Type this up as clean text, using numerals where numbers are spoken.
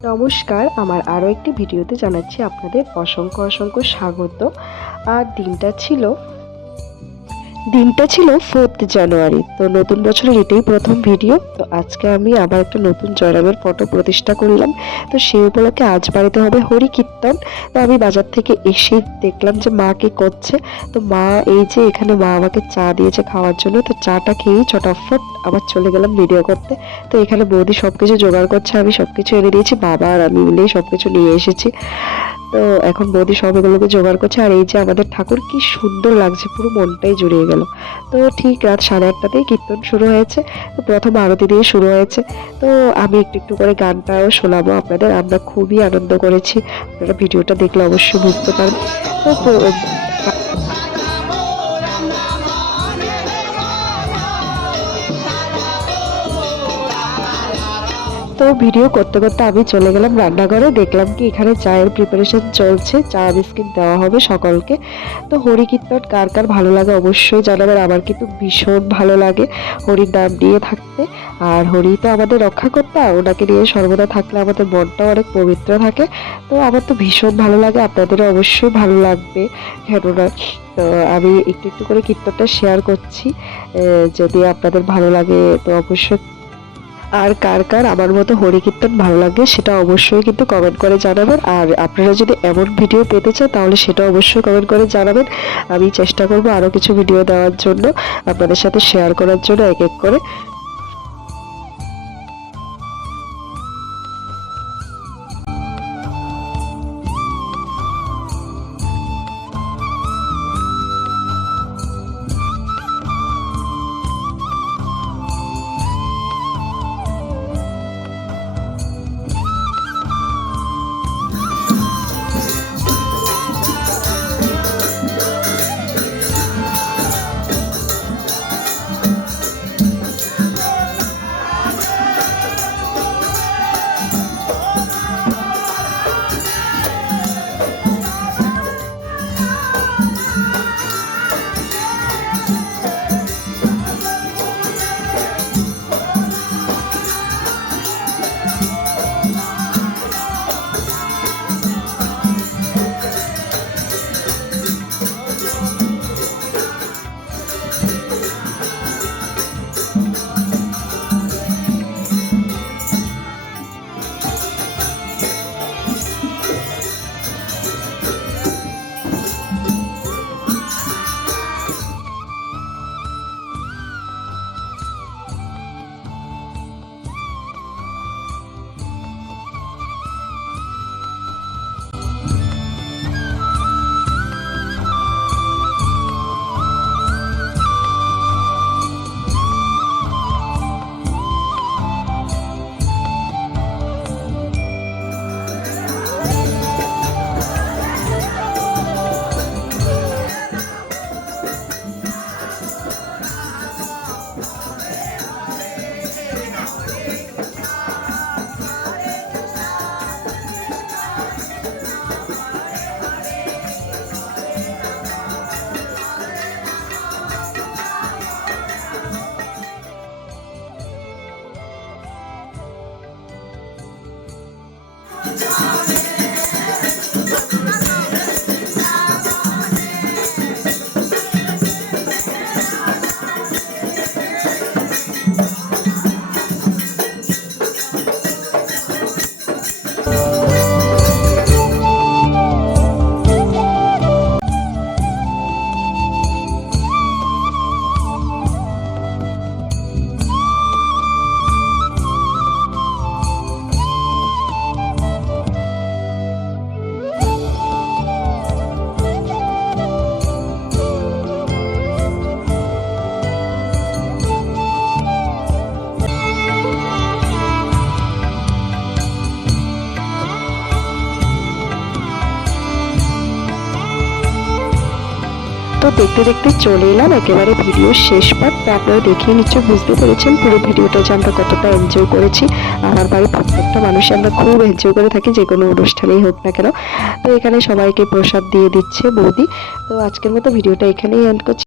নমস্কার, আমার আরও একটি ভিডিওতে জানাচ্ছি আপনাদের অসংখ্য অসংখ্য স্বাগত। আর দিনটা ছিল 4th জানুয়ারি। তো নতুন বছরের এটাই প্রথম ভিডিও। তো আজকে আমি আবার একটা নতুন জয়রামের ফটো প্রতিষ্ঠা করলাম। তো সেই উপলক্ষে আজ বাড়িতে হবে হরি কীর্তন। তো আমি বাজার থেকে এসে দেখলাম যে মা কি করছে। তো মা এই যে এখানে মা আমাকে চা দিয়েছে খাওয়ার জন্য। তো চাটা খেয়েই চটাফট আবার চলে গেলাম ভিডিও করতে। তো এখানে বৌদি সবকিছু জোগাড় করছে, আমি সবকিছু এনে দিয়েছি, বাবা আর আমি মিলেই সবকিছু নিয়ে এসেছি। তো এখন বৌদি সব এগুলোকে জোগাড় করছে। আর এই যে আমাদের ঠাকুর কি সুন্দর লাগছে, পুরো মনটাই জুড়িয়ে গেল। তো ঠিক রাত 8:30তেই কীর্তন শুরু হয়েছে। তো প্রথম আরতি দিয়ে শুরু হয়েছে। তো আমি একটু একটু করে গানটাও শোনাবো আপনাদের। আমরা খুবই আনন্দ করেছি, আপনারা ভিডিওটা দেখলে অবশ্যই বুঝতে পারবেন। তো তো ভিডিও করতে করতে আমি চলে গেলাম রান্নাঘরে। দেখলাম কি এখানে চায়ের প্রিপারেশন চলছে, চা বিস্কিট দেওয়া হবে সকলকে। তো হরি কীর্তন কার কার ভালো লাগে অবশ্যই জানাবেন। আমার কিন্তু ভীষণ ভালো লাগে হরির নাম নিয়ে থাকতে। আর হরি তো আমাদের রক্ষা করতে, ওনাকে নিয়ে সর্বদা থাকলে আমাদের মনটাও অনেক পবিত্র থাকে। তো আমার তো ভীষণ ভালো লাগে, আপনাদেরও অবশ্যই ভালো লাগবে কেননা। তো আমি একটু একটু করে কীর্তনটা শেয়ার করছি, যদি আপনাদের ভালো লাগে তো অবশ্যই। আর কার কার আমার মতো হরি কীর্তন ভালো লাগে সেটা অবশ্যই কিন্তু কমেন্ট করে জানাবেন। আর আপনারা যদি এমন ভিডিও পেতে চান তাহলে সেটা অবশ্যই কমেন্ট করে জানাবেন। আমি চেষ্টা করব আরও কিছু ভিডিও দেওয়ার জন্য, আপনাদের সাথে শেয়ার করার জন্য এক এক করে। তো দেখতে দেখতে চলে এলাম একেবারে ভিডিওর শেষ পার্ট। তো আপনারা দেখিয়ে নিশ্চয় বুঝতে পেরেছেন পুরো ভিডিওটা যে আমরা কতটা এনজয় করেছি। আমার বাড়ির প্রত্যেকটা মানুষই আমরা খুব এনজয় করে থাকি, যে কোনো অনুষ্ঠানেই হোক না কেন। তো এখানে সবাইকে প্রসাদ দিয়ে দিচ্ছে বৌদি। তো আজকের মতো ভিডিওটা এখানেই এন্ড করছি।